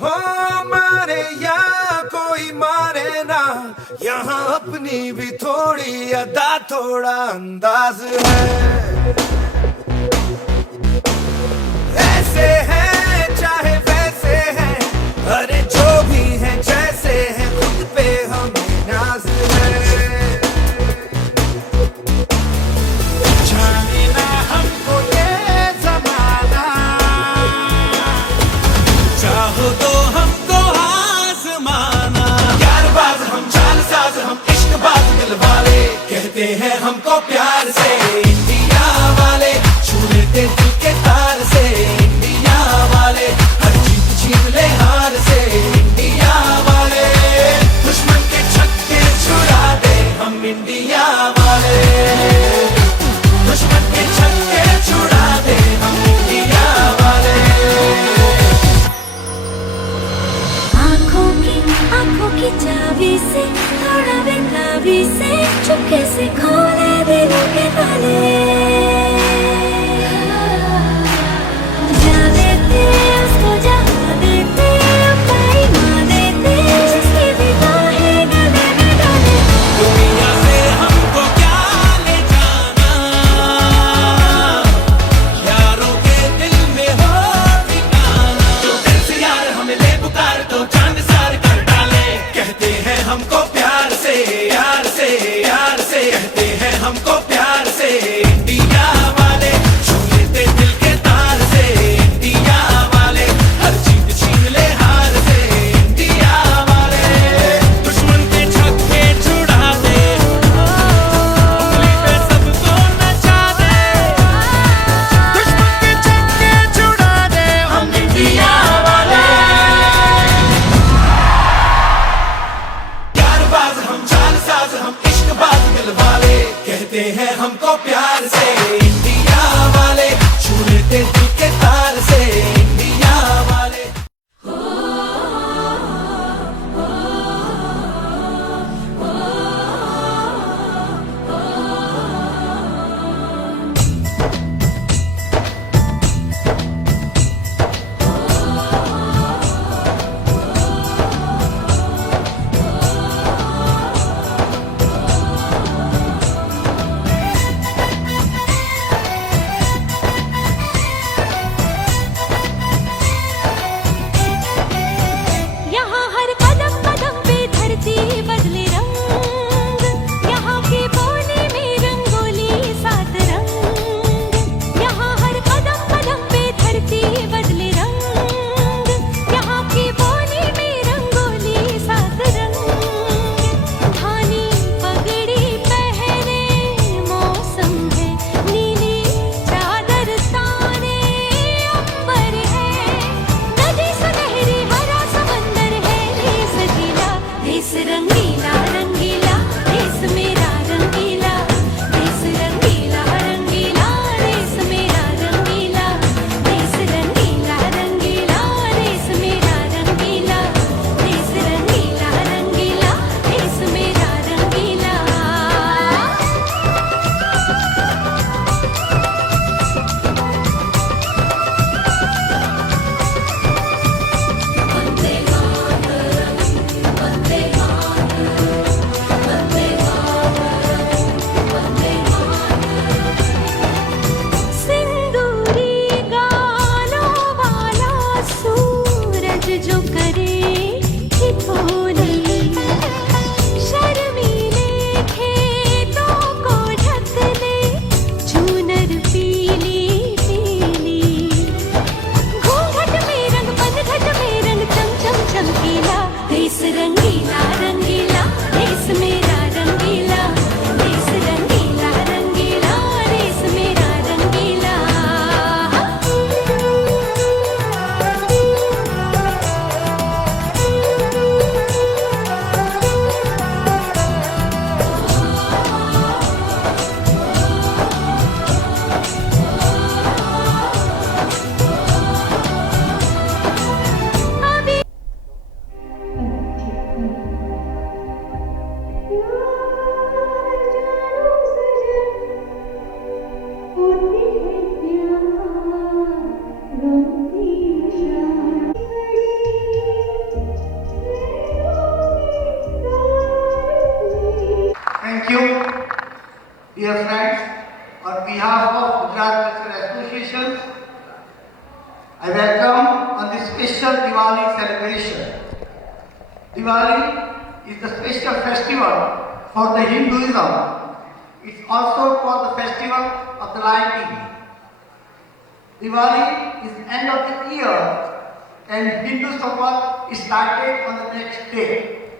हो मारे या कोई मारे ना, यहाँ अपनी भी थोड़ी अदा थोड़ा अंदाज है। ऐसे हैं चाहे वैसे हैं, अरे जो भी हैं जैसे हैं, खुद पे हमें नाज है। जाने ना हमको ये ज़माना, चाहो तो हमको आज़माना। यारबाज़ हम, चालसाज़ हम, इश्कबाज़ दिल वाले, कहते हैं हमको प्यार से इंडिया वाले, छू लेते दिल के तार से इंडिया वाले, हर जीत छीन ले हार से इंडिया वाले, दुश्मन के छक्के छुड़ा दे हम इंडिया वाले, दुश्मन के छक्के छुड़ा दे हम इंडिया वाले। आंखों की चाबी से, थोड़ा बेताबी से, चुपके से खोले दिलों के ताले। Dear friends, on behalf of Gujarat Cultural Association, I welcome on this special Diwali celebration. Diwali is the special festival for the Hinduism. It's also called the festival of the lighting. Diwali is end of the year and Hindu Samvat is started on the next day.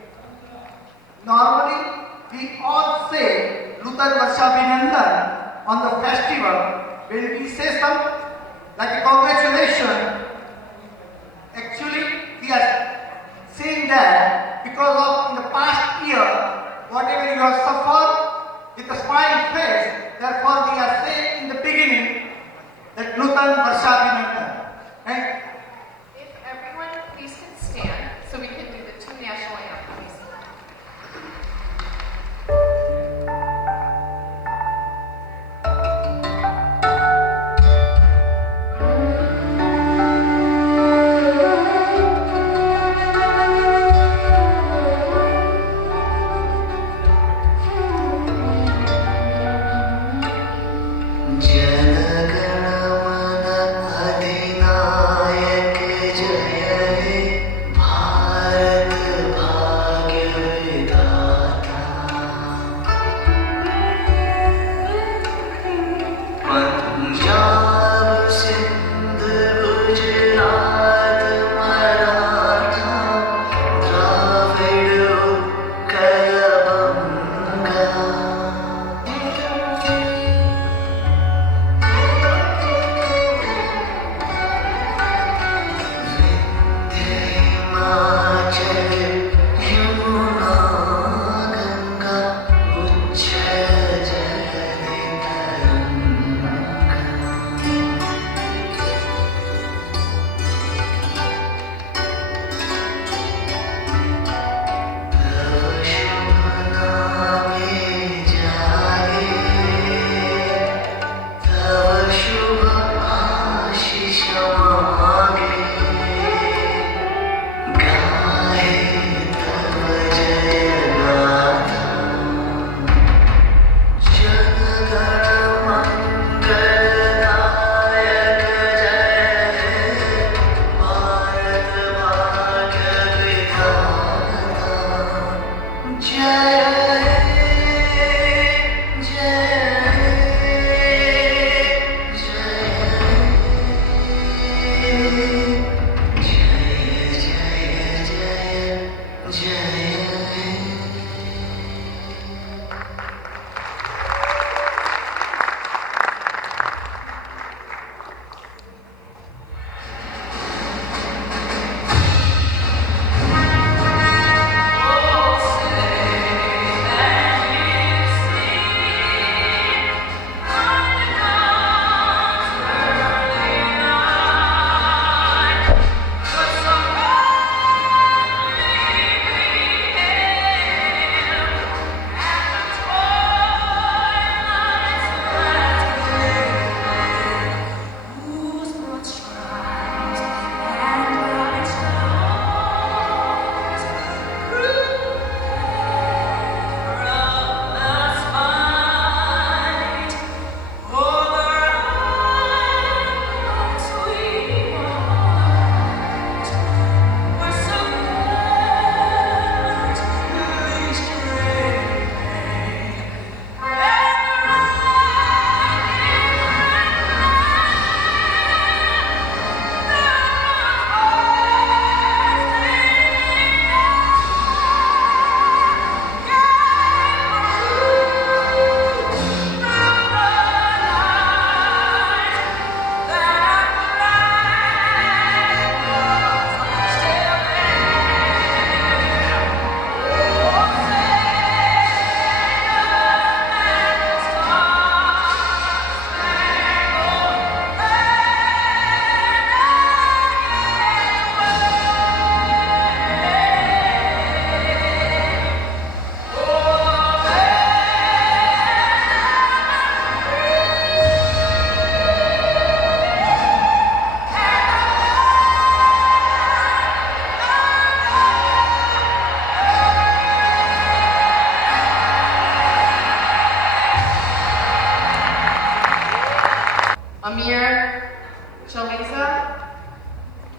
Normally, we all say Nutan Varshabhinandan on the festival. When we say some like a congratulation, actually we are saying that because of in the past year, whatever you have suffered with a smiling face, therefore we are saying in the beginning that Nutan Varshabhinandan. And if everyone please can stand so we can do the two national anthems.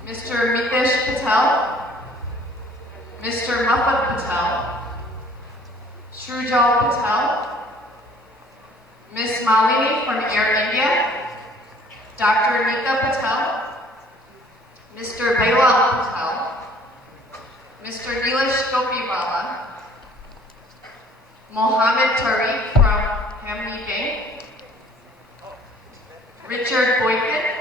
Mr. Mikesh Patel, Mr. Mufat Patel, Shrujal Patel, Miss Malini from Air India, Dr. Nika Patel, Mr. Bailal Patel, Mr. Neelish Gopiwala, Mohammed Tariq from Hamni Bank, Richard Boykin,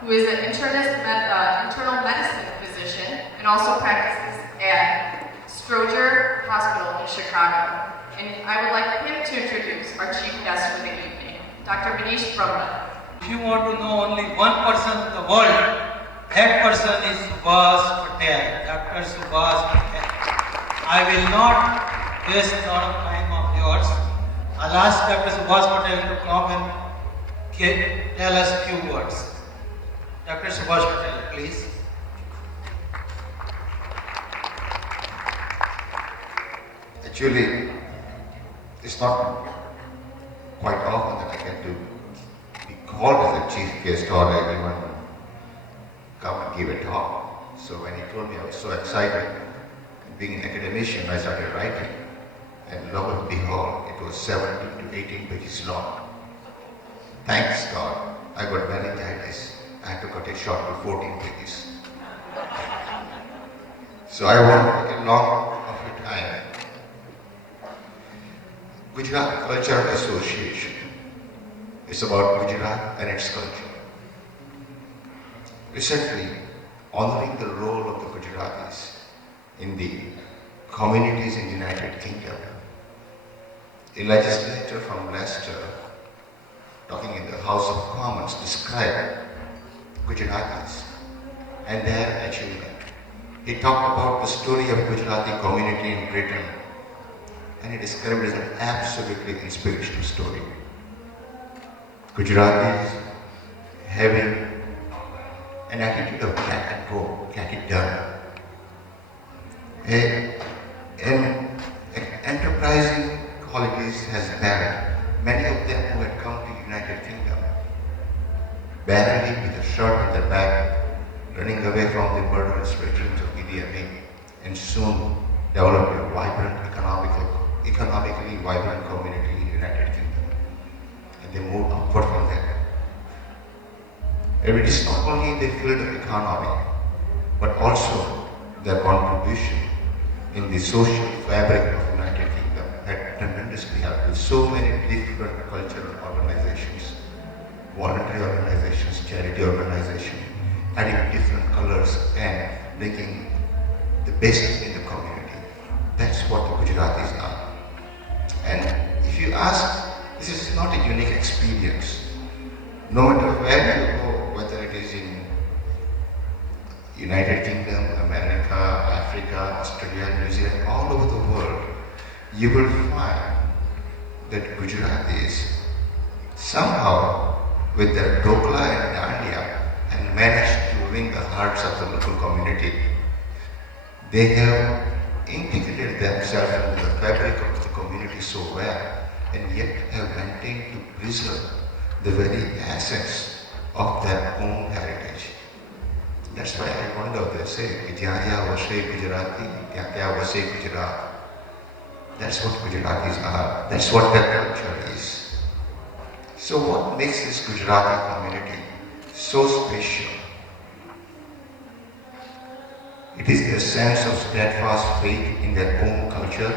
who is an internal medicine physician and also practices at Stroger Hospital in Chicago. And I would like him to introduce our chief guest for the evening, Dr. Manish Brahma. If you want to know only one person in the world, that person is Subhash Patel, Dr. Subhash Patel. I will not waste a lot of time of yours. I'll ask Dr. Subhash Patel to come and tell us a few words. Dr. Subhash Patel, please. Actually, it's not quite often that I get to be called as a chief guest or anyone come and give a talk. So when he told me, I was so excited. Being an academician, I started writing. And lo and behold, it was 17 to 18 pages long. Thanks God, I got meningitis. I had to cut it short to 14 pages. So I won't take a long of your time. Gujarat Culture Association is about Gujarat and its culture. Recently, honoring the role of the Gujaratis in the communities in the United Kingdom, a legislator from Leicester, talking in the House of Commons, described Gujaratis and their achievement. He talked about the story of Gujarati community in Britain, and he described it as an absolutely inspirational story. Gujaratis having an attitude of get and go, get it done. An enterprising qualities has merit. Many of them who had come to the United Kingdom, barely with a shirt on their back, running away from the murderous regimes of Idi Amin, and soon developed a vibrant, economically vibrant community in the United Kingdom. And they moved upward from there. And it is not only the field of economy, but also their contribution in the social fabric of the United Kingdom had tremendously helped with so many different cultural organizations, voluntary organizations, charity organizations, adding different colors and making the basic in the community. That's what the Gujaratis are. you ask, this is not a unique experience. No matter where you go, whether it is in United Kingdom, America, Africa, Australia, New Zealand, all over the world, you will find that Gujaratis somehow with their dokla and dandiya and managed to win the hearts of the local community. They have integrated themselves into the fabric of the community so well and yet have maintained to preserve the very essence of their own heritage. That's why I wonder, they say, Jaya Vase Gujarati, Jaya Vase Gujarat. That's what Gujaratis are. That's what their culture is. So what makes this Gujarati community so special? It is their sense of steadfast faith in their own culture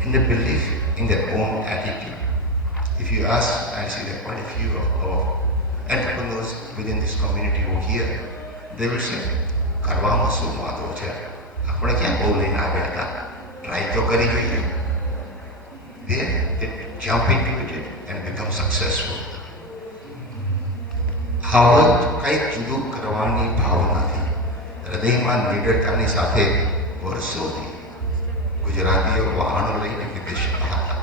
and the belief in their own attitude. If you ask, I see there are quite a few of entrepreneurs within this community who are here, they will say, કરવામાં શું વાંધો છે? આપણે ક્યાં બહુ લઈને આવ્યા હતા? ટ્રાય તો કરી જોઈએ. They jump into it and become successful. હવે કંઈક જુદું કરવાની ભાવનાથી હૃદયમાં નિડરતાની સાથે વર્ષોથી ગુજરાતીઓ વાહનો લઈને વિદેશમાં હતા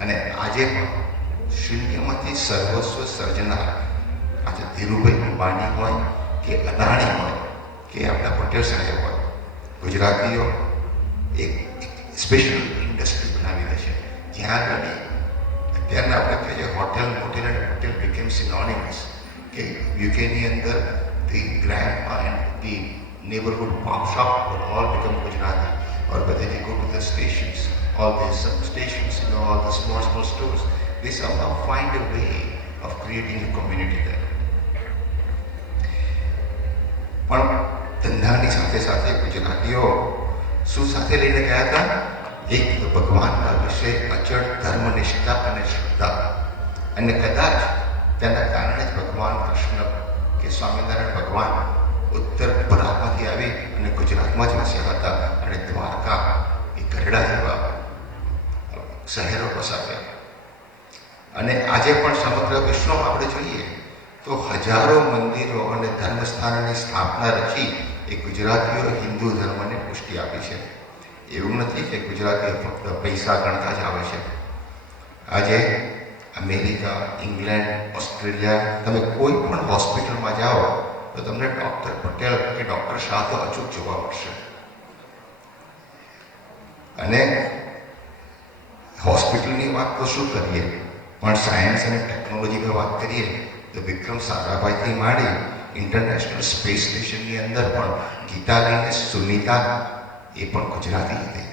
અને આજે પણ શૂન્યમાંથી સર્વસ્વ સર્જનાર આજે ધીરુભાઈ અંબાણી હોય કે અદાણી હોય કે આપણા પટેલ સાહેબ હોય, ગુજરાતીઓ એક સ્પેશિયલ ઇન્ડસ્ટ્રી બનાવી દે છે જ્યાં આગળ અત્યારના આપણે કહીએ હોટેલ મોટેલ અને હોટેલ બીકેમ સિનોનિમસ કે યુકેની અંદર the grandma and the neighborhood pop shop will all become Gujarati, or whether they go to the stations, all these stations, all the small stores, they somehow find a way of creating a community there. પણ ધંધાની સાથે સાથે ગુજરાતીઓ શું સાથે લઈને ગયા હતા? એક તો ભગવાનના વિશે અચળ ધર્મનિષ્ઠા અને શ્રદ્ધા, અને કદાચ તેના કારણે જ ભગવાન કૃષ્ણ કે સ્વામિનારાયણ ભગવાન ઉત્તર ભારતમાંથી આવી અને ગુજરાતમાં જ વસ્યા હતા અને દ્વારકા એ ગરડા જેવા શહેરો વસાવ્યા. અને આજે પણ સમગ્ર વિશ્વમાં આપણે જોઈએ તો હજારો મંદિરો અને ધર્મસ્થાનની સ્થાપના રચી એ ગુજરાતીઓ હિન્દુ ધર્મને પુષ્ટિ આપી છે. એવું નથી કે ગુજરાતીઓ ફક્ત પૈસા ગણતા જ આવે છે. આજે અમેરિકા, ઇંગ્લેન્ડ, ઓસ્ટ્રેલિયા, તમે કોઈ પણ હોસ્પિટલમાં જાઓ તો તમને ડૉક્ટર પટેલ કે ડૉક્ટર શાહ તો અચૂક જોવા મળશે. અને હોસ્પિટલની વાત તો શું કરીએ, પણ સાયન્સ અને ટેકનોલોજીની વાત કરીએ તો વિક્રમ સારાભાઈથી માંડી ઇન્ટરનેશનલ સ્પેસ સ્ટેશનની અંદર પણ ગીતા લઈને સુનિતા એ પણ ગુજરાતી હતી.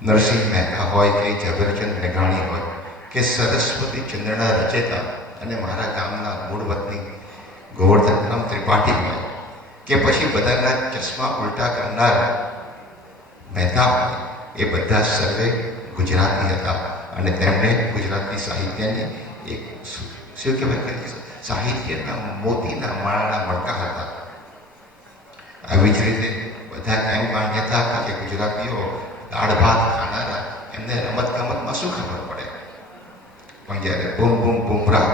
નરસિંહ મહેતા હોય કે ઝવેરચંદ મેઘાણી હોય કે સરસ્વતી ચંદ્રના રચેતા અને મારા ગામના મૂળ વતની ગોવર્ધનરામ ત્રિપાઠી હોય કે પછી બધાના ચશ્મા ઉલટા કરનાર મહેતા હોય, એ બધા સર્વે ગુજરાતી હતા અને તેમણે ગુજરાતી સાહિત્યની એક શું કહેવાય સાહિત્યના મોતીના માળાના મણકા હતા. આવી જ રીતે બધા એમ માન્યતા હતા કે ગુજરાતીઓ દાળ ભાત ખાનારા, એમને રમત ગમતમાં શું ખબર પડે? પણ જ્યારે બૂમ બૂમ બુમરાહ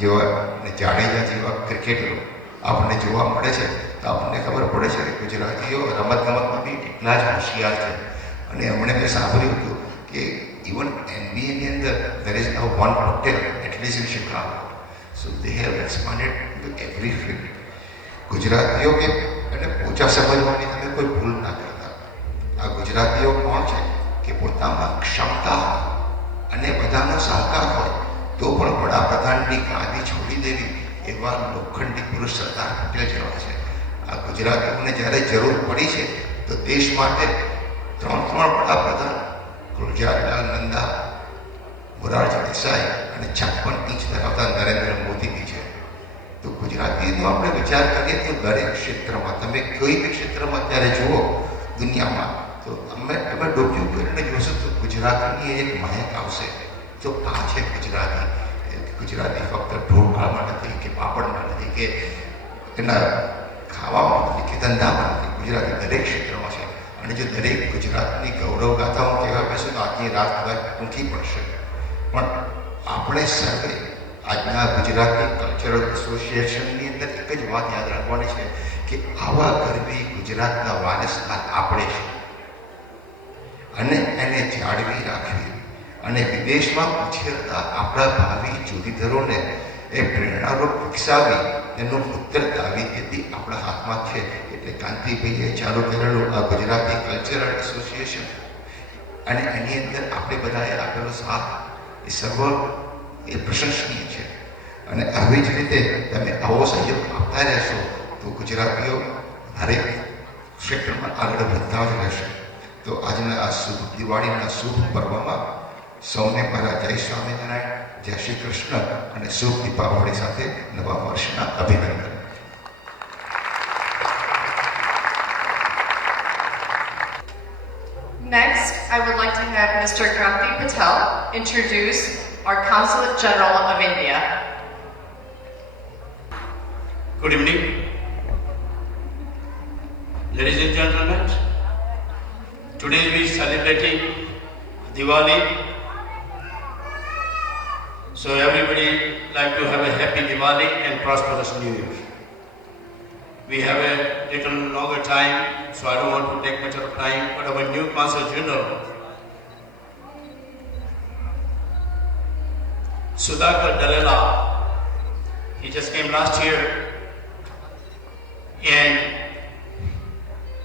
જેવા અને જાડેજા જેવા ક્રિકેટરો આપણને જોવા મળે છે તો આપણને ખબર પડે છે કે ગુજરાતીઓ રમત ગમતમાં બી એટલા જ હોશિયાર છે. અને હમણે મેં સાંભળ્યું હતું કે ઇવન એનબીએની અંદર there is now one hotel at least in Chicago, so they have expanded to every field. ગુજરાતીઓ કે અને પોચા સમજવાની તમે કોઈ ભૂલ ના કરતા. આ ગુજરાતીઓ કોણ છે કે પોતામાં ક્ષમતા હોય અને બધાનો સહકાર હોય તો પણ વડાપ્રધાનની ગાદી છોડી દેવી એવા લોખંડી પુરુષ સરદાર પટેલ જેવા છે. આ ગુજરાતીઓને જ્યારે જરૂર પડી છે તો દેશ માટે ત્રણ વડાપ્રધાન ગુલઝારલાલ નંદા, મોરારજી દેસાઈ અને 56 ઇંચ ધરાવતા નરેન્દ્ર મોદીની છે. તો ગુજરાતીનો આપણે વિચાર કરીએ તો દરેક ક્ષેત્રમાં તમે કોઈ બી ક્ષેત્રમાં અત્યારે જુઓ દુનિયામાં તો તમે ડોક્યુ કરીને જોશો તો ગુજરાતીની એક મહેક આવશે. તો આ છે ગુજરાતી. ગુજરાતી ફક્ત ઢોકળામાં નથી કે પાપડમાં નથી કે એના ખાવામાં નથી કે ધંધામાં નથી. ગુજરાતી દરેક ક્ષેત્રમાં છે અને જો દરેક ગુજરાતની ગૌરવ ગાથાઓ કહેવા બેસો તો આજની રાત કદાચ ટૂંકી પડશે, પણ આપણે સર્વે આજના ગુજરાતી કલ્ચરલ એસોસિએશનની અંદર એક જ વાત યાદ રાખવાની છે કે આવા ગરવી ગુજરાતના વારસદાર આપણે છે અને એને જાળવી રાખવી અને વિદેશમાં ઉછેરતા આપણા ભાવિ જોડીધરોને એ પ્રેરણારૂપ વિકસાવી એનું ઉત્તરદાયી તેથી આપણા હાથમાં છે. એટલે કાંતિભાઈએ ચાલુ કરેલું આ ગુજરાતી કલ્ચરલ એસોસિએશન અને એની અંદર આપણે બધાએ આપેલો સાથ એ સર્વ એ પ્રશંસનીય છે. અને આવી જ રીતે તમે આવો સહયોગ આપતા રહેશો તો ગુજરાતીઓ દરેક ક્ષેત્રમાં આગળ વધતા જ રહેશે. તો આજના આ શુભ દિવાળીના શુભ પર્વમાં સૌને મારા જય સ્વામિનારાયણ, જય શ્રી કૃષ્ણ અને શુભ દીપાવળી સાથે નવા વર્ષના અભિનંદન. Next, I would like to have Mr. Kranti Patel introduce our Consulate General of India. Good evening, ladies and gentlemen. Today we are celebrating Diwali. So everybody like to have a happy Diwali and prosperous New Year. We have a little longer time, so I don't want to take much of time, but our new Consul General, Sudhakar Dalala, he just came last year and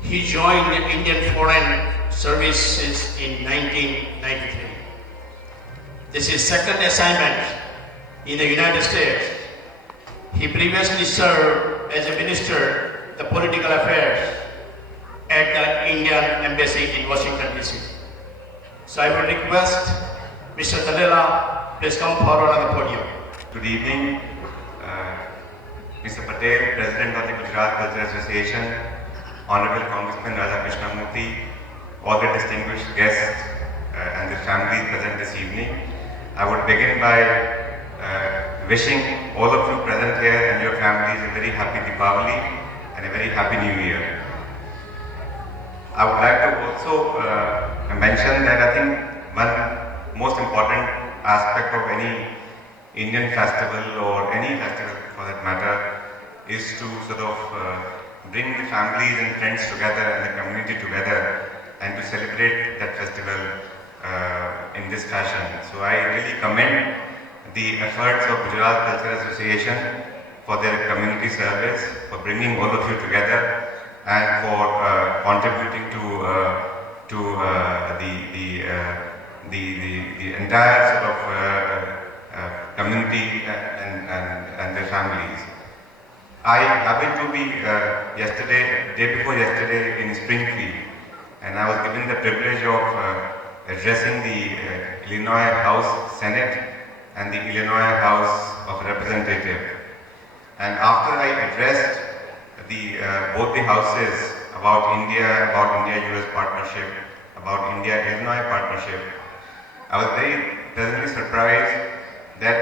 he joined the Indian Foreign Services in 1993. This is second assignment in the United States. He previously served as a minister, the political affairs at the Indian Embassy in Washington DC. So I would request Mr. Dalala, please come forward on the podium. Good evening, Mr. Patel, President of the Gujarat Cultural Association, Honorable Congressman Raja Krishnamurthy, all the distinguished guests and the families present this evening. I would begin by wishing all of you present here and your families a very happy Diwali and a very happy New Year. I would like to also mention that I think one most important aspect of any Indian festival or any festival for that matter is to sort of bring the families and friends together and the community together and to celebrate that festival in this fashion. So I really commend the efforts of Gujarat Cultural Association for their community service, for bringing all of you together and for contributing to the entire sort of community and their families. I happened to be day before yesterday in Springfield, and I was given the privilege of addressing the Illinois House Senate and the Illinois House of Representatives. And after I addressed both the houses about India-US partnership, about India-Illinois partnership, I was very pleasantly surprised that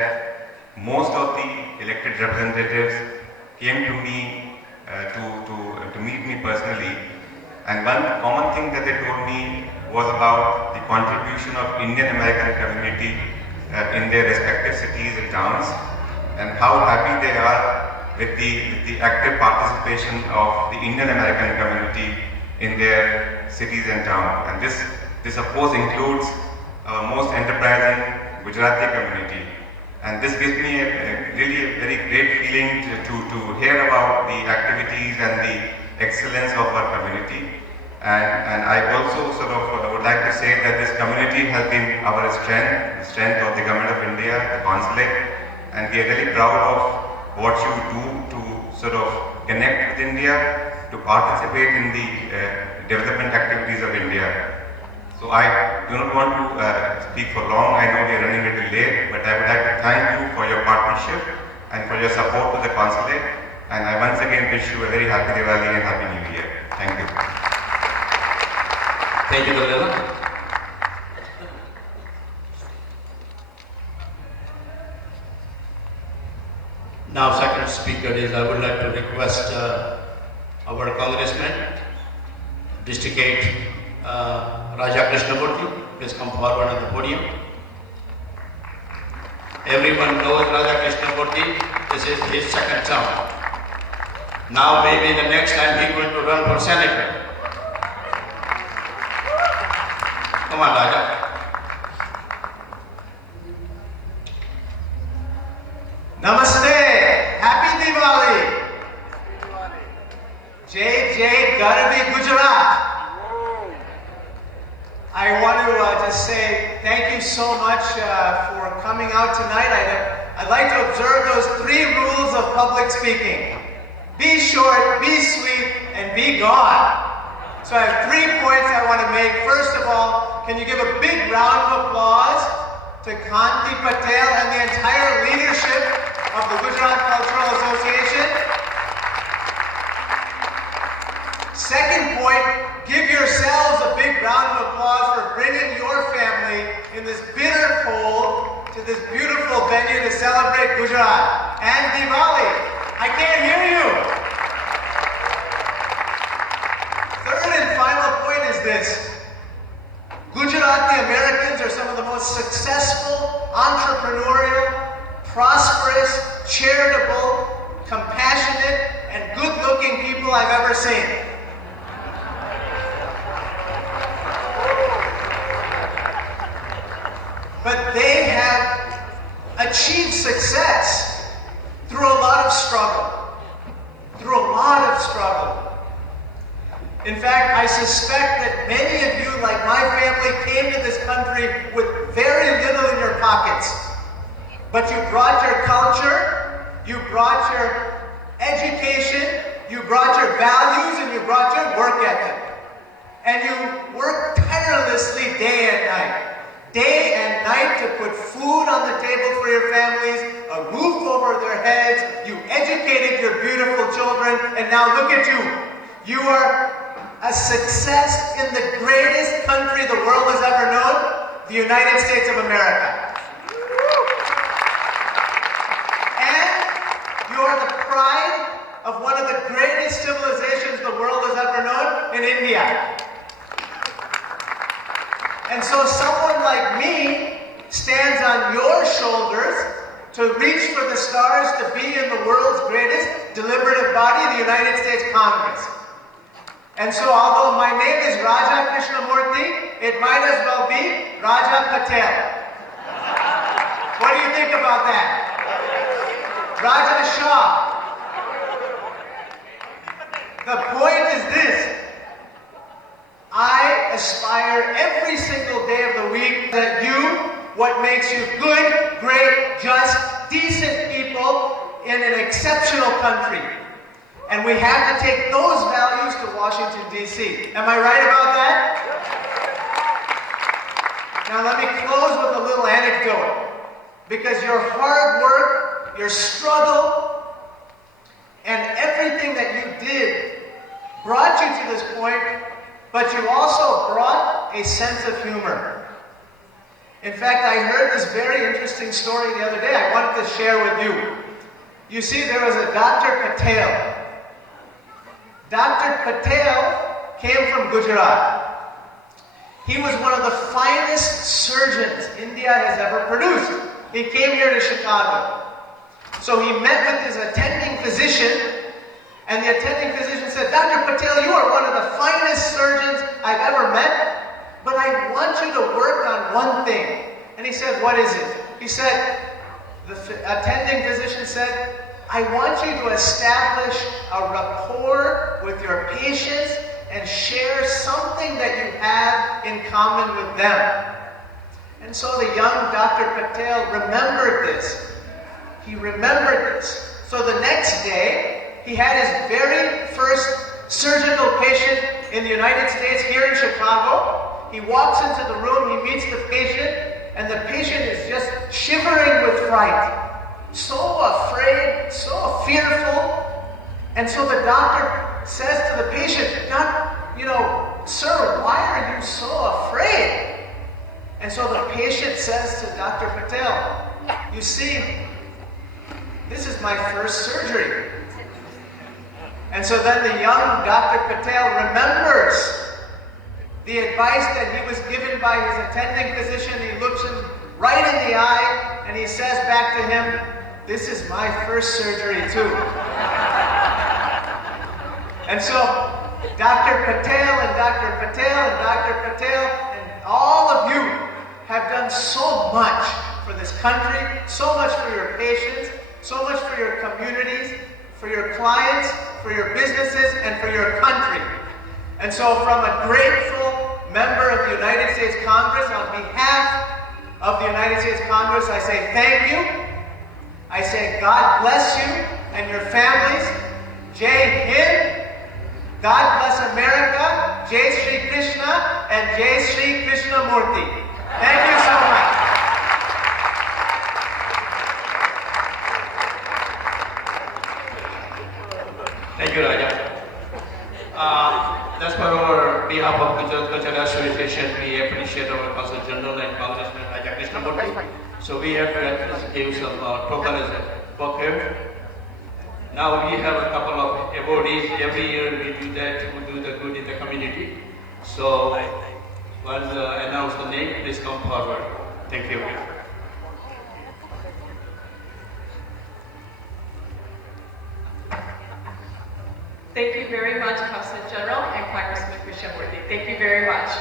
most of the elected representatives came to me to meet me personally, and one common thing that they told me was about the contribution of Indian American community in their respective cities and towns, and how happy they are with the active participation of the Indian American community in their cities and towns. And this of course includes our most enterprising Gujarati community. And this gives me really a very great feeling to hear about the activities and the excellence of our community. And I also sort of would like to say that this community has been our strength, the strength of the Government of India, the consulate, and we are really proud of what you do to sort of connect with India, to participate in the development activities of India. So I do not want to speak for long. I know we are running a little late, but I would like to thank you for your partnership and for your support to the consulate. And I once again wish you a very happy Diwali and happy New Year. Thank you. Thank you, Dalala. Now, second speaker is I would like to request our Congressman, District 8, Raja Krishnamurthy, please come forward on the podium. Everyone knows Raja Krishnamurthy. This is his second term. Now maybe the next time he's going to run for senator. Come on, Raja. Namaste. Happy Diwali. Jai Jai Garvi Gujarat. I want to just say thank you so much for coming out tonight. I'd like to observe those 3 rules of public speaking. Be short, be sweet, and be gone. So I have 3 points I want to make. First of all, can you give a big round of applause to Kanti Patel and the entire leadership of the Gujarat Cultural Association? Second point, give yourselves a big round of applause for bringing your family in this bitter cold to this beautiful venue to celebrate Gujarat and Diwali. I can't hear you. Third and final point is this. Gujarati Americans are some of the most successful, entrepreneurial, prosperous, charitable, compassionate, and good-looking people I've ever seen. But they have achieved success through a lot of struggle. In fact, I suspect that many of you, like my family, came to this country with very little in your pockets. But you brought your culture, you brought your education, you brought your values, and you brought your work ethic. And you worked tirelessly day and night to put food on the table for your families, a roof over their heads. You educated your beautiful children, and now look at you. You are a success in the greatest country the world has ever known, the United States of America. And you are the pride of one of the greatest civilizations the world has ever known, in India. And so someone like me stands on your shoulders to reach for the stars to be in the world's greatest deliberative body, the United States Congress. And so although my name is Raja Krishnamurthy, it might as well be Raja Patel. What do you think about that? Raja Shah. The point is this. I aspire every single day of the week that what makes you good, great, just, decent people in an exceptional country. And we have to take those values to Washington, D.C. Am I right about that? Now let me close with a little anecdote. Because your hard work, your struggle, and everything that you did brought you to this point, but you also brought a sense of humor. In fact, I heard this very interesting story the other day I wanted to share with you. You see, there was a Dr. Patel. Dr. Patel came from Gujarat. He was one of the finest surgeons India has ever produced. He came here to Chicago. So he met with his attending physician, and the attending physician said, Dr. Patel, you are one of the finest surgeons I've ever met, but I want you to work on one thing. And he said, what is it? He said, the attending physician said, I want you to establish a rapport with your patients and share something that you have in common with them. And so the young Dr. Patel remembered this. He remembered this. So the next day, he had his very first surgical patient in the United States here in Chicago. He walks into the room, he meets the patient, and the patient is just shivering with fright. So afraid, so fearful. And so the doctor says to the patient, sir, why are you so afraid? And so the patient says to Dr. Patel, you see, this is my first surgery. And so then the young Dr. Patel remembers the advice that he was given by his attending physician. He looks him right in the eye and he says back to him, "This is my first surgery too." And so Dr. Patel and Dr. Patel and Dr. Patel and all of you have done so much for this country, so much for your patients, so much for your communities, for your clients, for your businesses, and for your country. And so from a grateful member of the United States Congress, on behalf of the United States Congress, I say thank you. I say God bless you and your families. Jai Hind. God bless America. Jai Shri Krishna and Jai Shri Krishna Murti. Thank you so much. Thank you, Raja. That's for our behalf of Gujarat Cultural Association. We appreciate our Consul General and Congressman Raja Krishnamurti. So we have to give some token as a bucket. Now we have a couple of awardees. Every year we do that. We do the good in the community. So once announce the name, please come forward. Thank you. Thank you very much, Consul General and Congressman Krishnamurti. Thank you very much.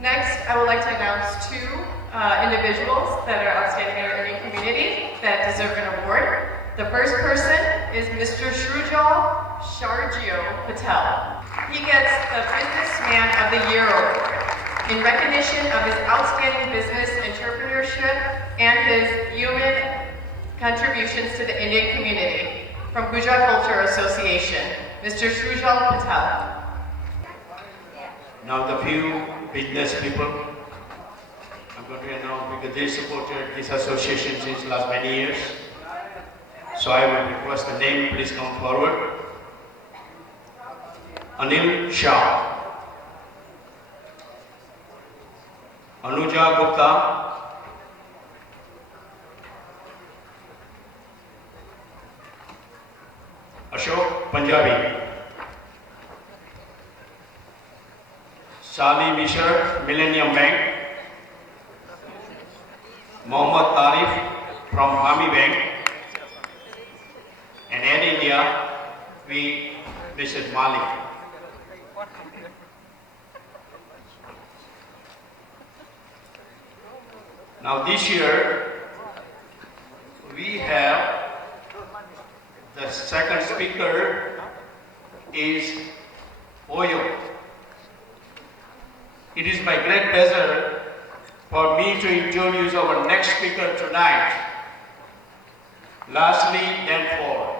Next, I would like to announce two individuals that are outstanding in our Indian community that deserve an award. The first person is Mr. Shrujal Shargio Patel. He gets the Businessman of the Year award in recognition of his outstanding business entrepreneurship and his human contributions to the Indian community from Gujarat Culture Association. Mr. Shrujal Patel. Now the few business people, I'm going to announce because they supported this association since last many years. So I will request the name, please come forward. Anil Shah, Anuja Gupta, Ashok Punjabi, Sali Mishra, Millennium Bank, Mohammad Tarif from Army Bank, and Air India, we Mrs. Malik. Now this year, we have the second speaker is Oyo. It is my great pleasure for me to introduce our next speaker tonight, Lastly Danforth,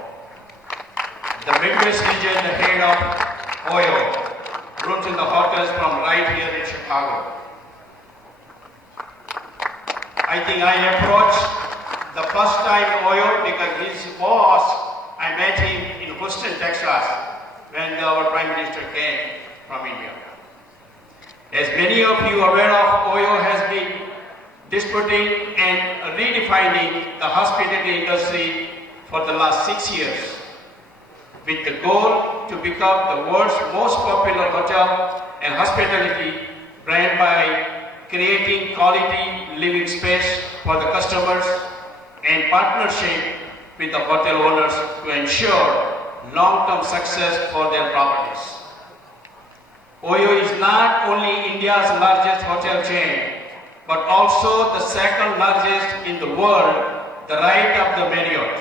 the Midwest region, the head of Oyo, rooms in the hotels from right here in Chicago. I think I approached the first time Oyo because his boss, I met him in Houston, Texas, when our Prime Minister came from India. As many of you are aware of, Oyo has been disputing and redefining the hospitality industry for the last 6 years, with the goal to become the world's most popular hotel and hospitality brand by creating quality living space for the customers and partnership with the hotel owners to ensure long-term success for their properties. Oyo is not only India's largest hotel chain, but also the second largest in the world, the right of the Marriott.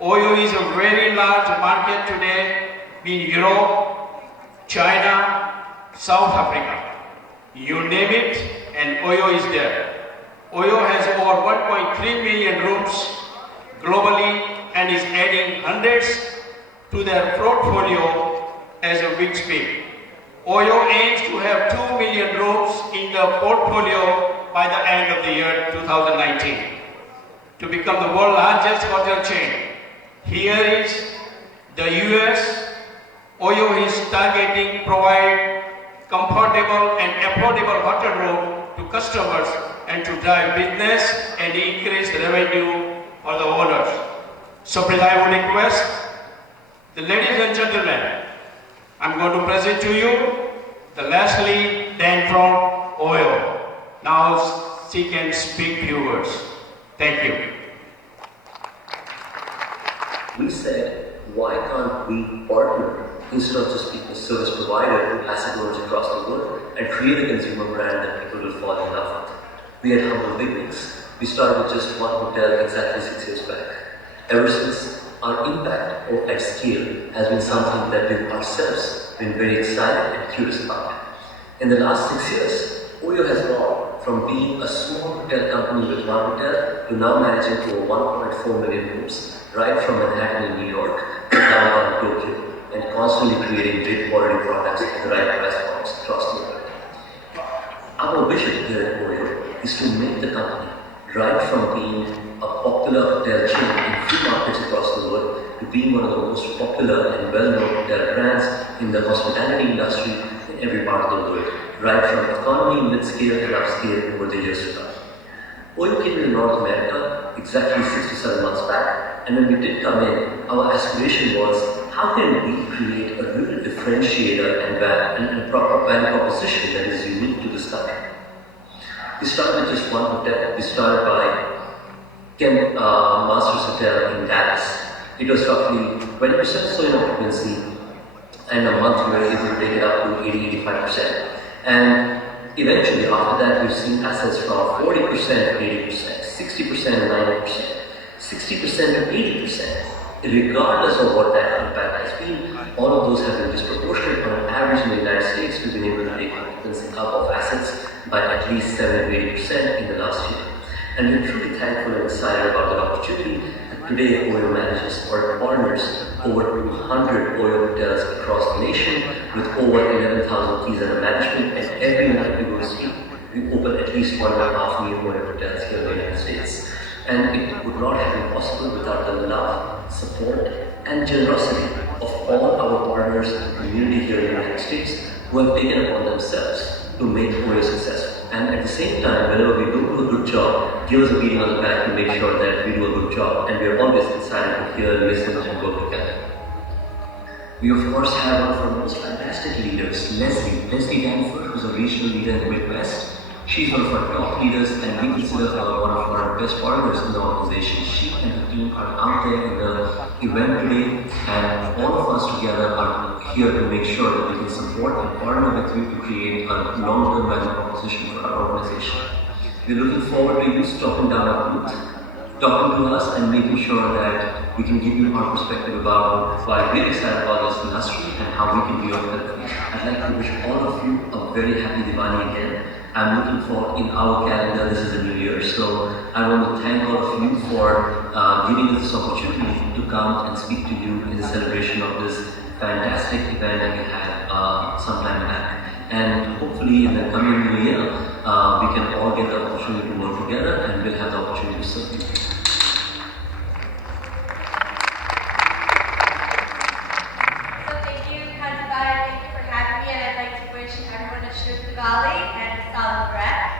Oyo is a very large market today in Europe, China, South Africa. You name it, and Oyo is there. Oyo has over 1.3 million rooms globally and is adding hundreds to their portfolio as we speak. Oyo aims to have 2 million rooms in the portfolio by the end of the year 2019 to become the world's largest hotel chain. Here is the US. Oyo is targeting provide comfortable and affordable hotel room to customers and to drive business and increase revenue for the owners. So please I would request the ladies and gentlemen, I'm going to present to you the Leslie Dan from Oyo. Now she can speak few words. Thank you. We said, why can't we partner instead of just being a service provider to asset owners across the world and create a consumer brand that people will fall in love with? We had humble beginnings. We started with just one hotel exactly 6 years back. Ever since, our impact at scale has been something that we've ourselves been very excited and curious about. In the last 6 years, Oyo has gone from being a small hotel company with one hotel to now managing over 1.4 million rooms, right from Manhattan in New York to downtown Tokyo, and constantly creating great quality products at the right price points across the world. Our vision here at Oyo is to make the company, right from being a popular hotel chain in few markets across the world to being one of the most popular and well-known hotel brands in the hospitality industry in every part of the world, right from economy, mid-scale, and upscale over the years to come. Oyo came to North America exactly 6 to 7 months back, and when we did come in, our aspiration was, how can we create a real differentiator and a proper value proposition that is unique to this country? We started with just one hotel. We started by Ken Masters Hotel in Dallas. It was roughly 20% so in occupancy, and a month we were able to take it up to 80-85%. And eventually, after that, we've seen assets from 40% to 80%, 60% to 90%, 60% to 80%. Regardless of what that impact has been, all of those have been disproportionate. On average in the United States, we've been able to take occupancy up of assets by at least 70 to 80% in the last year. And we're truly thankful and excited about the opportunity that today Oyo manages or partners over 200 Oyo hotels across the nation with over 11,000 keys under management, and every night we go to sleep, we open at least 1.5 new Oyo hotels here in the United States. And it would not have been possible without the love, support, and generosity of all our partners and community here in the United States who have taken upon themselves to make Oyo successful. And at the same time, whenever we do a good job, give us a beating on the back to make sure that we do a good job, and we are always excited to hear, listen, and work together. We of course have one of our most fantastic leaders, Leslie Danforth, who's a regional leader in the Midwest. She's one of our top leaders, and we consider her one of our best partners in the organization. She and her team are out there in the event today, and all of us together are here to make sure that we can support and partner with you to create a long-term value proposition for our organization. We're looking forward to you stopping down our booth, talking to us, and making sure that we can give you our perspective about why we're excited about this industry and how we can be of help. I'd like to wish all of you a very happy Diwali again. I'm looking for, in our calendar, this is the new year, so I want to thank all of you for giving us this opportunity to come and speak to you in the celebration of this fantastic event that we had some time back. And hopefully in the coming new year, we can all get the opportunity to work together, and we'll have the opportunity to serve you. Diwali and Salam Breath.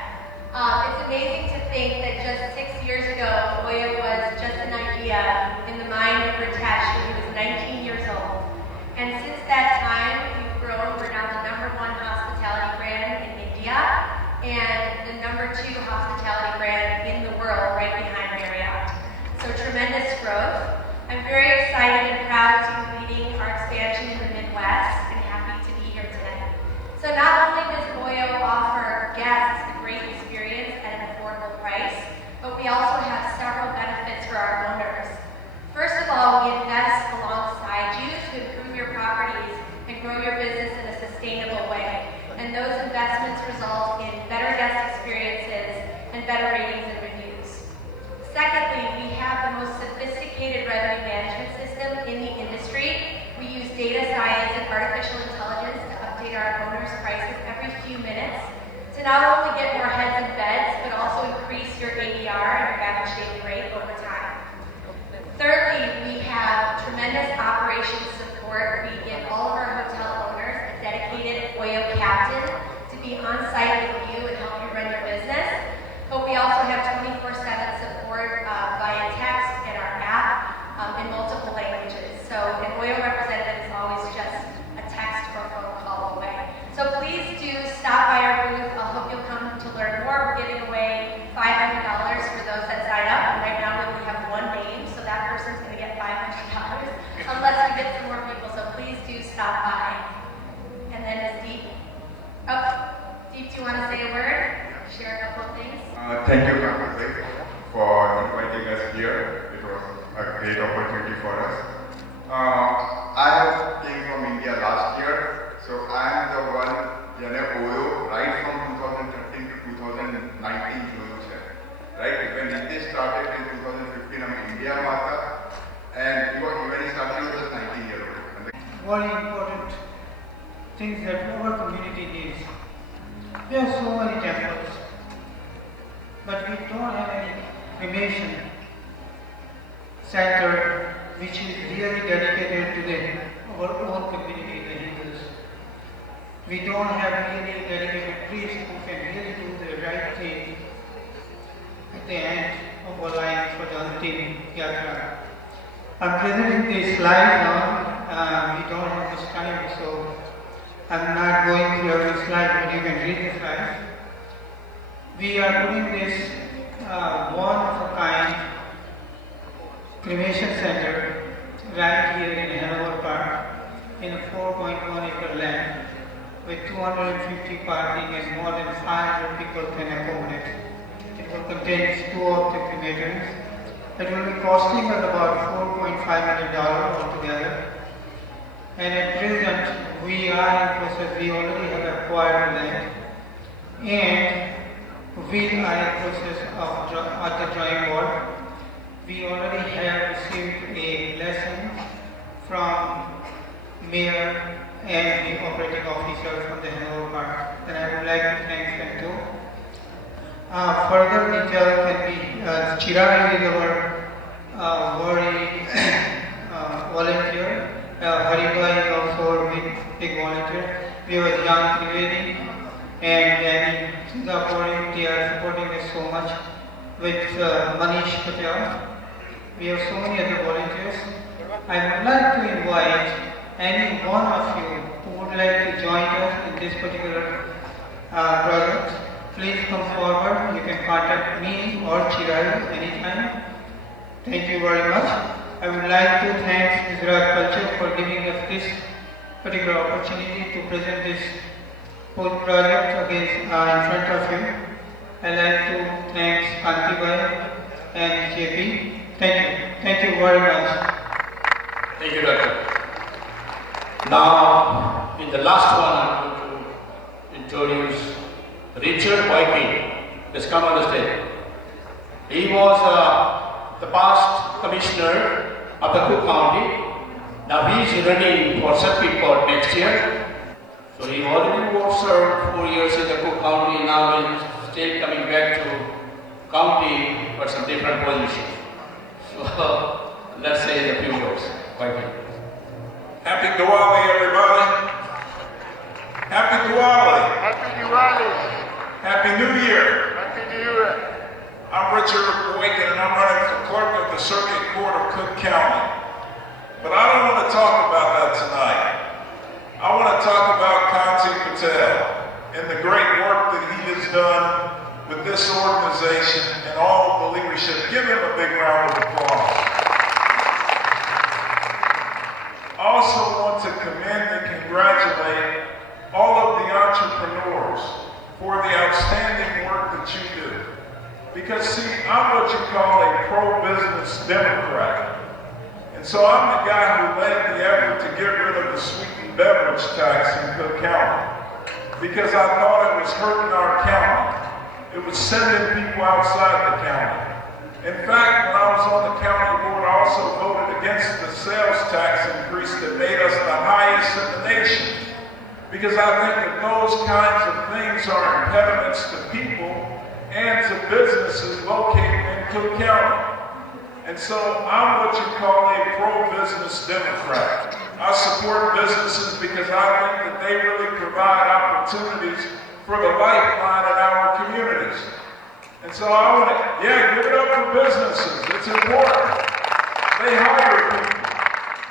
It's amazing to think that just 6 years ago, Oyo was just an idea in the mind of Ritesh when he was 19 years old. And since that time, we've grown. We're now the #1 hospitality brand in India and the #2 hospitality brand in the world, right behind Marriott. So tremendous growth. I'm very excited and proud to be leading our expansion in the Midwest and happy to be here today. So not only does Oyo offer guests a great experience at an affordable price, but we also have several benefits for our owners. First of all, we invest alongside you to improve your properties and grow your business in a sustainable way. And those investments result in better guest experiences and better ratings and reviews. Secondly, we have the most sophisticated revenue management system in the industry. We use data science and artificial intelligence to update our owners' prices every few minutes to not only get more heads in beds, but also increase your ADR and your average daily rate over time. Thirdly, we have tremendous operations support. We give all of our hotel owners a dedicated Oyo captain to be on site with you and help you run your business. But we also have 24/7 support via text and our app, Thank you, Campus, for inviting us here. It was a great opportunity for us. I came from India last year, so I am the one OYO right from 2013 to 2019 right? When India started in 2015, I'm India Mata, and when he started, he was just 19 years old. Very important things that our community needs. There are so many temples, but we don't have any cremation center which is really dedicated to our own community, the Hindus. We don't have really dedicated priests who can really do the right thing at the end of our life for the Antim Yatra. I'm presenting this slide now. We don't have much time, so I'm not going through every slide, but you can read the slide. We are putting this one-of-a-kind cremation center right here in Hanover Park in a 4.1-acre land with 250 parking and more than 500 people can accommodate. It will contain 2 of the crematories. It will be costing us about $4.5 million altogether. And at present, we are in process, we already have acquired land, and we are in process of at the drawing board. We already have received a lesson from Mayor and the operating officer from the Hanover Park, and I would like to thank them too. Further detail can be, Chirag is our very volunteer. Haribhai is also a big volunteer. We have Jan Trivedi and then Singapore, they are supporting us so much with Manish Patel. We have so many other volunteers. I would like to invite any one of you who would like to join us in this particular project. Please come forward. You can contact me or Chirag anytime. Thank you very much. I would like to thank Gujarat Culture for giving us this particular opportunity to present this project against in front of you. I'd like to thank Kanti Bhai and JP. Thank you. Thank you very much. Thank you, Doctor. Now, in the last one, I'm going to introduce Richard Whiting. Let's come on the stage. He was the past commissioner of the Cook County. Now he is running for circuit court next year. So he already served 4 years in the Cook County. Now he is still coming back to county for some different position. So let's say a few words. Whiting. Happy Diwali, everybody. Happy Diwali. Happy Diwali. Happy New Year. Happy New Year. I'm Richard Boykin, and I'm running for clerk of the Circuit Court of Cook County. But I don't want to talk about that tonight. I want to talk about Kanti Patel and the great work that he has done with this organization and all of the leadership. Give him a big round of applause. I also want to commend and congratulate all of the entrepreneurs for the outstanding work that you do. Because see, I'm what you call a pro-business Democrat. And so I'm the guy who led the effort to get rid of the sweetened beverage tax in Cook County. Because I thought it was hurting our county. It was sending people outside the county. In fact, when I was on the county board, I also voted against the sales tax increase that made us the highest in the nation. Because I think that those kinds of things are impediments to people and to businesses located in Cook County. And so I'm what you call a pro-business Democrat. I support businesses because I think that they really provide opportunities for the lifeline in our communities. And so I want to, give it up for businesses. It's important. They hire people.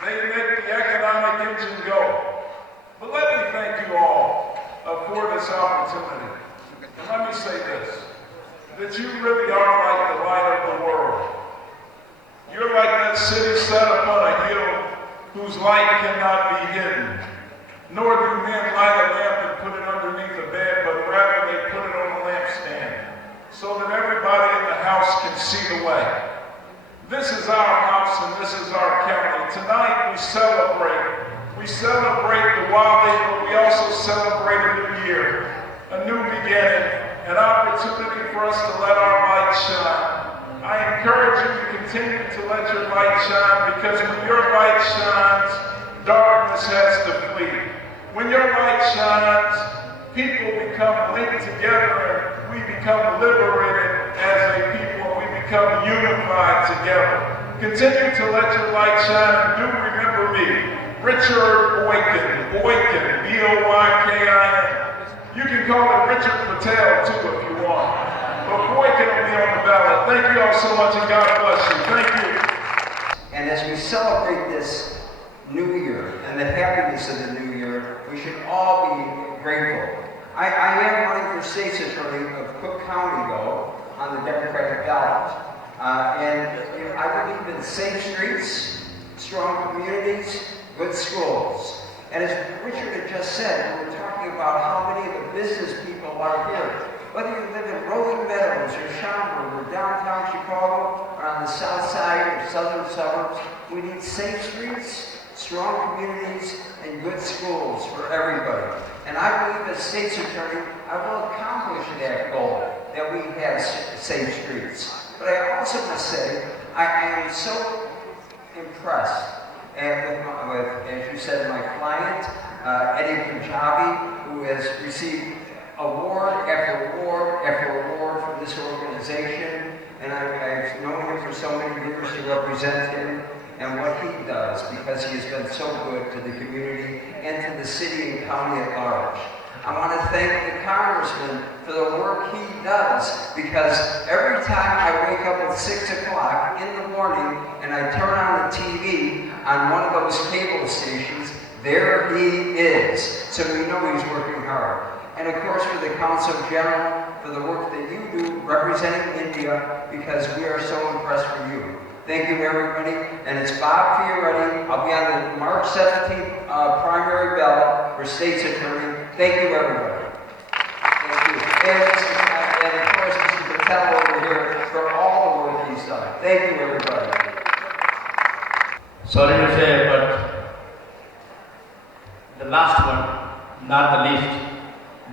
They make the economic engine go. But let me thank you all for this opportunity. And let me say this, that you really are like the light of the world. You're like that city set upon a hill whose light cannot be hidden. Nor do men light a lamp and put it underneath a bed, but rather they put it on a lampstand, so that everybody in the house can see the way. This is our house and this is our county. Tonight we celebrate. We celebrate Diwali, but we also celebrate a new year, a new beginning, an opportunity for us to let our light shine. I encourage you to continue to let your light shine, because when your light shines, darkness has to flee. When your light shines, people become linked together and we become liberated as a people and we become unified together. Continue to let your light shine, and do remember me, Richard Boykin, B-O-Y-K-I-N. You can call it Richard Patel too if you want. But Boykin will be on the ballot. Thank you all so much and God bless you. Thank you. And as we celebrate this new year and the happiness of the new year, we should all be grateful. I am running for state's attorney of Cook County, though, on the Democratic ballot. And I believe in safe streets, strong communities, good schools. And as Richard had just said, we were talking about how many of the business people are here. Whether you live in Rolling Meadows or Schaumburg or downtown Chicago or on the south side or southern suburbs, we need safe streets, strong communities, and good schools for everybody. And I believe as state's attorney, I will accomplish that goal, that we have safe streets. But I also must say, I am so impressed with, as you said, my client, Eddie Punjabi, who has received award after award after award from this organization. And I've known him for so many years to represent him and what he does, because he has been so good to the community and to the city and county at large. I want to thank the congressman for the work he does, because every time I wake up at 6 o'clock in the morning and I turn on the TV on one of those cable stations, there he is. So we know he's working hard. And of course for the Council General, for the work that you do representing India, because we are so impressed with you. Thank you, everybody. And it's Bob Fioretti. I'll be on the March 17th primary ballot for state's attorney. Thank you, everybody. Thank you. And of course, Mr. Patel over here for all the work he's done. Thank you, everybody. Sorry to say, but the last one, not the least,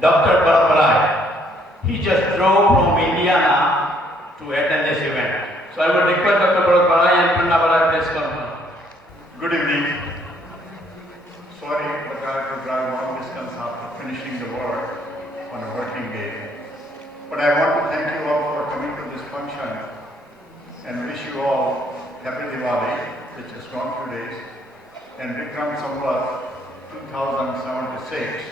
Dr. Bharat, he just drove from Indiana to attend this event. So I would request Dr. Bharat and Pranna Bharat, please come. Good evening. Sorry, but I have to drive long distance after finishing the work on a working day. But I want to thank you all for coming to this function and wish you all Happy Diwali, which has gone 2 days, and Vikram Samvat 2076,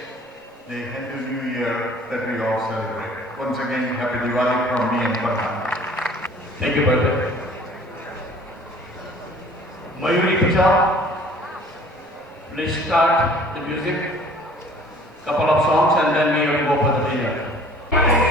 the Hindu New Year that we all celebrate. Once again, Happy Diwali from me and Pranna. Thank you, Bharat. Mayuri Patel, please start the music, couple of songs, and then we will go for the dinner. Thank you.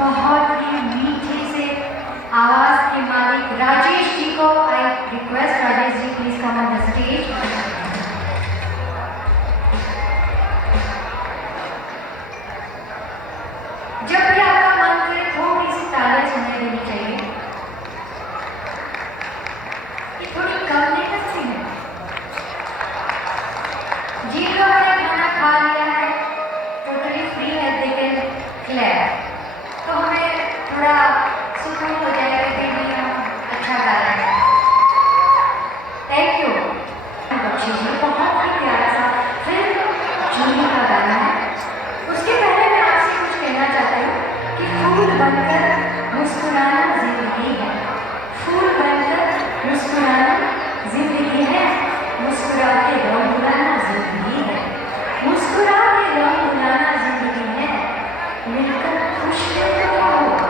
बहुत ही मीठे से आवाज के मालिक राजेश जी को I request Rajesh ji please come on the stage. जब भी आपका मन करे थोड़ी सी तालियां सुनाई देनी चाहिए। ये थोड़ी कम नहीं लगती है। जिन लोगों ने खाना खा लिया है टोटली फ्री है, दे कैन क्लैप, तो हमें थोड़ा सुकून हो जाएगा कि भी हम अच्छा गा रहे हैं। थैंक यू बच्ची जी, बहुत ही प्यारा सा फिल्म जूही का गाना है। उसके पहले मैं आपसे कुछ कहना चाहती हूँ कि फूल बनकर मुस्कुराना जिंदगी है, फूल बनकर मुस्कुराना जिंदगी है, मुस्कुरा के रंग बुलाना जिंदगी है, मुस्कुरा के रंग बुलाना जिंदगी है, मिलकर खुश हुए तो क्या हुआ,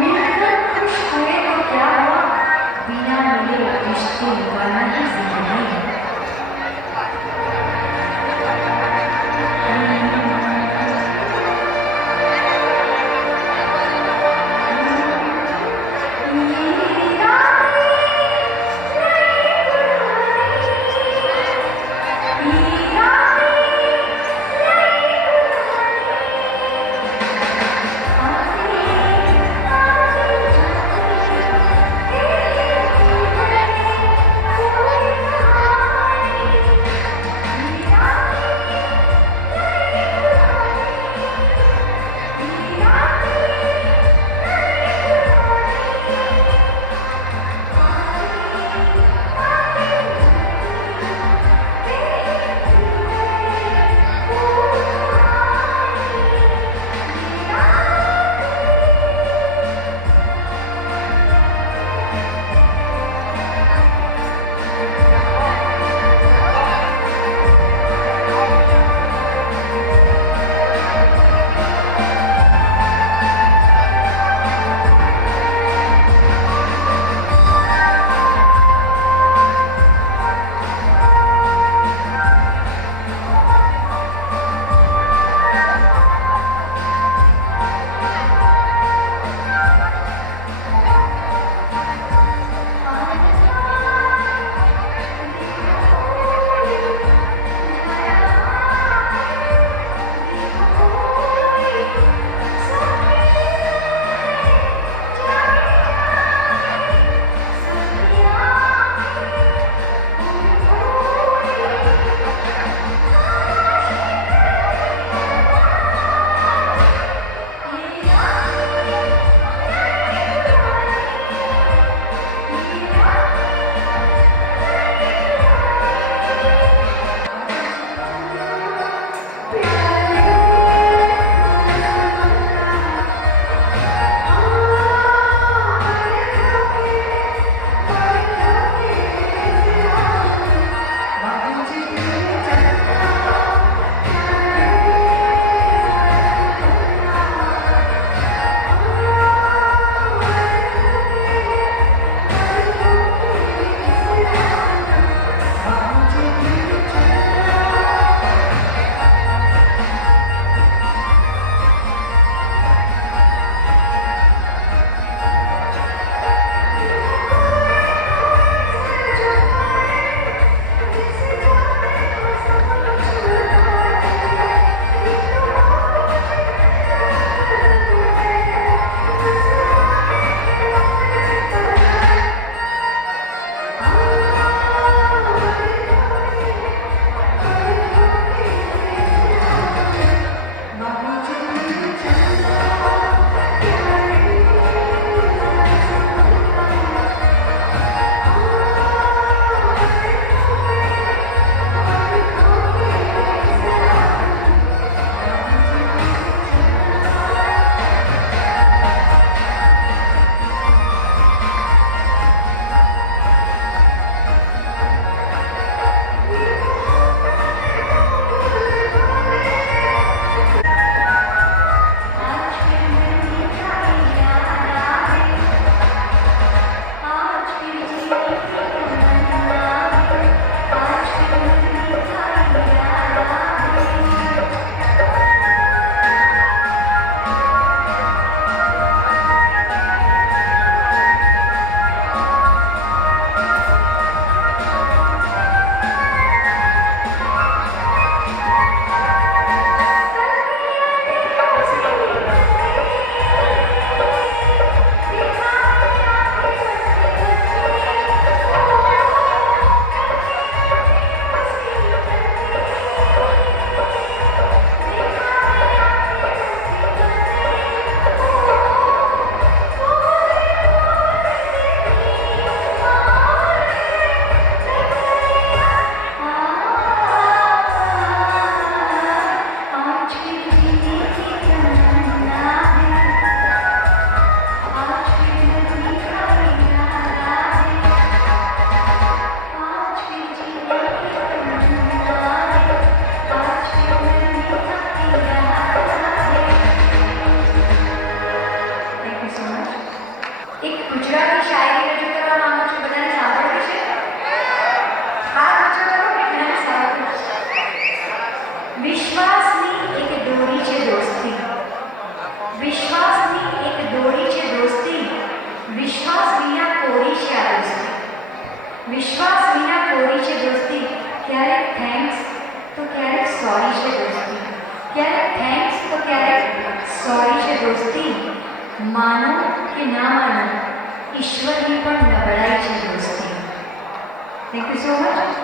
मिलकर खुश हुए तो क्या हुआ, बिना मिले रिश्ते निभाना ही जिंदगी है। માનો કે ના માનો, ઈશ્વરની પણ નબળાઈ છે દોસ્તી. Thank you so much.